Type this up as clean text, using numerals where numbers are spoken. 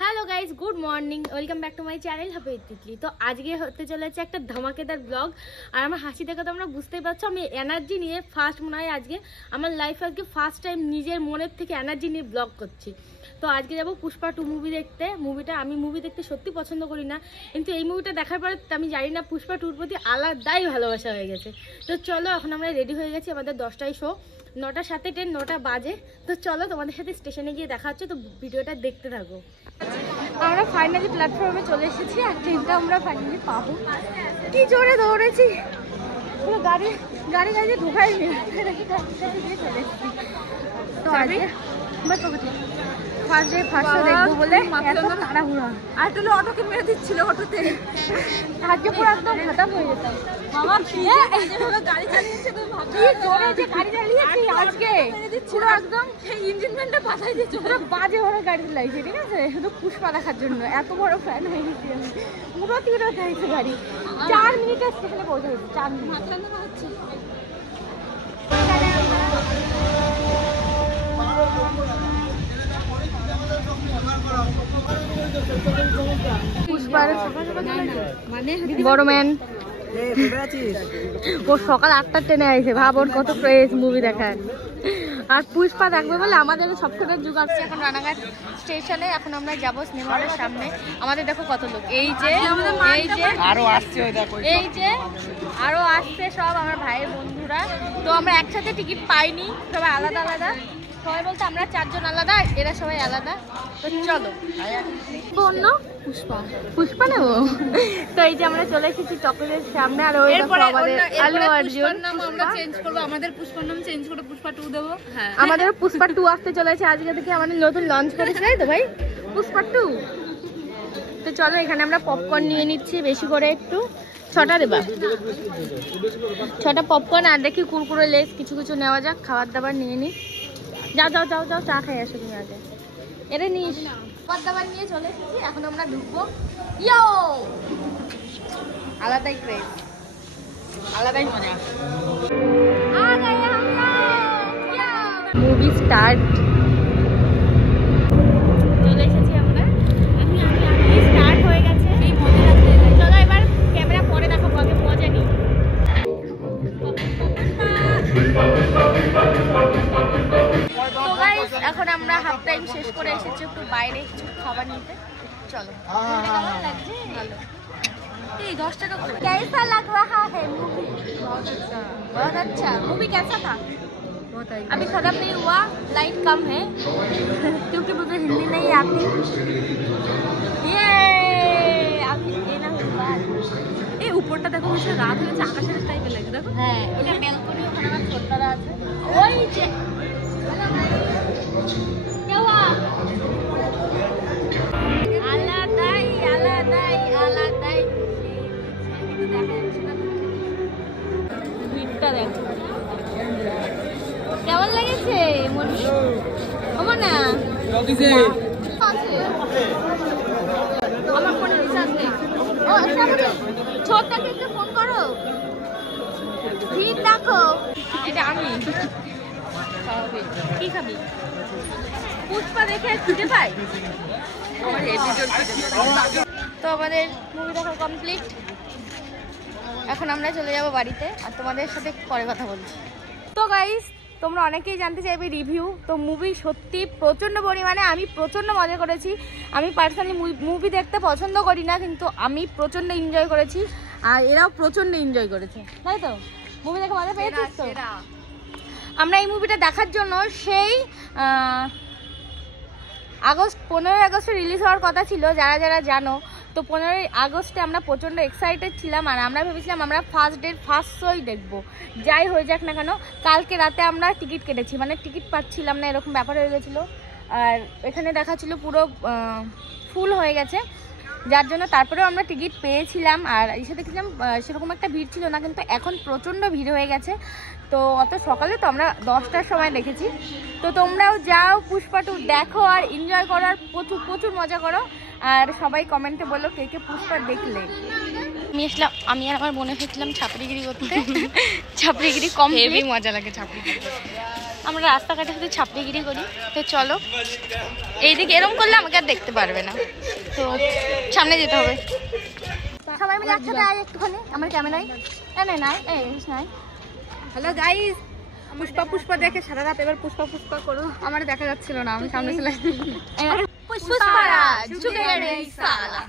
Hello guys, good morning, welcome back to my channel happy with Titli. তো আজকে হতে চলেছে একটা ধামাকেদার ব্লগ। আর আমার হাসি দেখে তো আমরা বুঝতেই পারছো, আমি এনার্জি নিয়ে ফার্স্ট মনে হয় আজকে আমার লাইফে আজকে ফার্স্ট টাইম নিজের মনের থেকে এনার্জি নিয়ে ব্লগ করছি। তো আজকে যাবো পুষ্পা 2 মুভি দেখতে। আমি মুভি দেখতে সত্যি পছন্দ করি না, কিন্তু এই মুভিটা দেখার পরে আমি জানি না পুষ্পা 2-র প্রতি আলাদাই ভালোবাসা হয়ে গেছে। তো চলো, এখন আমরা রেডি হয়ে গেছি, আমাদের 10টায় শো, 9টার সাথে ট্রেন, 9টা বাজে। তো চলো তোমাদের সাথে স্টেশনে গিয়ে দেখা হচ্ছে, তো ভিডিওটা দেখতে থাকো। আমরা ফাইনালি প্ল্যাটফর্মে চলে এসেছি আর ট্রেনটা আমরা ফাইনালি পাবো। কি জোরে দৌড়েছি, পুরো গাড়ি ঢুকাইনি, চলে এসেছি। তো আজকে ফার্স্ট দেখবো বলে এত তাড়াহুড়া, আর তুলে অটোকে মেরে দিচ্ছিল, অটোতে আজকে পুরো একদম খতম হয়ে যেতাম। গাড়ি চালিয়েছে, গাড়ি চালিয়েছি আজকে পুরো একদম ইঞ্জিন ভ্যানটা বাজাই দিয়েছে, পুরো বাজে ভাবে গাড়ি চালাইছে, ঠিক আছে, শুধু পুষ্পা দেখার জন্য। এত বড় ফ্যান হয়ে গেছি আমি, পুরো তীরে চাইছে গাড়ি। 4 মিনিটে স্টেশনে পৌঁছে গেছি, 4 মিনিট। বড় ম্যান ও সকাল 8টার ট্রেনে আইছে, ভাব ওর কত ফ্রেশ মুভি দেখার। আর পুষ্পা দেখবে বলে আমাদের সবথেকে জোগাড়। এখন রানাঘাট স্টেশনে, এখন আমরা যাবো সিনেমা হলের সামনে। আমাদের দেখো কত লোক, এই যে আরো আসছে সব আমার ভাইয়ের বন্ধুরা। তো আমরা একসাথে টিকিট পাইনি, সবাই আলাদা আলাদা। সবাই বলতে আমরা 4 জন আলাদা, এরা সবাই আলাদা। তো চলো, অন্য পুষ্পা নেবো। তো এই যে আমরা চলে এসেছি চকলেটের সামনে, আর ওই আলু অর্জুন আমরা চেঞ্জ করবো, আমাদের পুষ্পার নাম চেঞ্জ করে পুষ্পা 2 দেবো। আমাদের পুষ্পা 2 আসতে চলেছে আজকে থেকে, আমাদের নতুন লঞ্চ করেছে, তাই তো ভাই, পুষ্পা 2। তো চলো, এখানে আমরা পপকর্ন নিয়ে নিচ্ছি বেশি করে, একটু 6টা দেবা, 6টা পপকর্ন, আর দেখি কুরকুরে লেস কিছু কিছু নেওয়া যাক, খাবার দাবার নিয়ে নিই। যাও যাও যাও যাও, চা খেয়ে আসো তুমি আগে, এটা নিস। খাবার দাবার নিয়ে চলে এসেছি, এখন আমরা ঢুকবো। ইয়ো, আলাদাই ক্রেজ, আলাদাই মজা। মুভি স্টার্ট, চলে এসেছি আমরা, স্টার্ট হয়ে গেছে। চলো এবার ক্যামেরা পরে দেখো, আগে মজা নিই। তো গাইস, এখন আমরা হাফ টাইম শেষ করে এসেছি, একটু বাইরে কিছু খাবার নিতে। চলো, কেমন লাগছে? ভালো। এই 10 টাকা করে। कैसा लग रहा है मूवी? बहुत अच्छा। मूवी कैसा था? अभी खत्म नहीं हुआ, लाइट कम है क्योंकि मुझे हिंदी नहीं आती। ये अभी ये ना हुआ, এই উপরটা দেখো, বেশ রাত হয়েছে, আকাশের টাইপের লাগে, দেখো। হ্যাঁ, এটা ব্যালকনি, ওখানে আমার ছোটরা আছে, ওই যে কেওয়া আলাদাই আলাদাই আলাদাই। ভিড়টা দেখো কেমন লেগেছে মনি, না আমার ফোনে রিচার্জ নেই। ও ছোটটাকে একটু ফোন করো, ভিড় দেখো। এটা আমি কি খাবি? পুষ্পা দেখে খুঁজে পাই আমার এপিসোড। তো আমাদের মুভি দেখা কমপ্লিট, এখন আমরা চলে যাব বাড়িতে, আর তোমাদের সাথে পরে কথা বলছি। তো গাইস, তোমরা অনেকেই জানতে চাইবে রিভিউ। তো মুভি সত্যি প্রচণ্ড পরিমাণে, আমি প্রচণ্ড মজা করেছি। আমি পার্সোনালি মুভি দেখতে পছন্দ করি না, কিন্তু আমি প্রচণ্ড এনজয় করেছি, আর এরাও প্রচণ্ড এনজয় করেছে, তাই তো? মুভি দেখে মজা পেয়েছিস তো? আমরা এই মুভিটা দেখার জন্য সেই 15ই আগস্টে রিলিজ হওয়ার কথা ছিল, যারা যারা জানো। তো 15ই আগস্টে আমরা প্রচণ্ড এক্সাইটেড ছিলাম, আর আমরা ভেবেছিলাম আমরা ফার্স্ট ডে ফার্স্ট শোই দেখবো, যাই হয়ে যাক না কেন। কালকে রাতে আমরা টিকিট কেটেছি, মানে টিকিট পাচ্ছিলাম না, এরকম ব্যাপার হয়ে গেছিলো। আর এখানে দেখাচ্ছিল পুরো ফুল হয়ে গেছে, যার জন্য তারপরেও আমরা টিকিট পেয়েছিলাম। আর এসে দেখছিলাম সেরকম একটা ভিড় ছিল না, কিন্তু এখন প্রচণ্ড ভিড় হয়ে গেছে। তো অত সকালে তো আমরা 10টার সময় দেখেছি। তো তোমরাও যাও, পুষ্পা 2 দেখো আর এনজয় করো, আর প্রচুর প্রচুর মজা করো। আর সবাই কমেন্টে বলো কে কে পুষ্পা দেখলে। আমি আর আমার বোন এসেছিলাম ছাপড়িগিরি করতে। ছাপড়িগিরি কম, হেভি মজা লাগে ছাপড়িগিরি। আমরা রাস্তাঘাটে শুধু ছাপড়িগিরি করি। তো চলো, এইদিকে এরকম করলে আমাকে আর দেখতে পারবে না, তো সামনে যেতে হবে। সবাই মিলে একসাথে আয় একটুখানি আমার ক্যামেরায়। নাই নাই। হ্যালো গাইস, পুষ্পা দেখে সারা রাত এবার পুষ্পা করো। আমার দেখা যাচ্ছিল না, আমি সামনে চলে পুষ্পারাজ, ঝুঁকে রে সালা।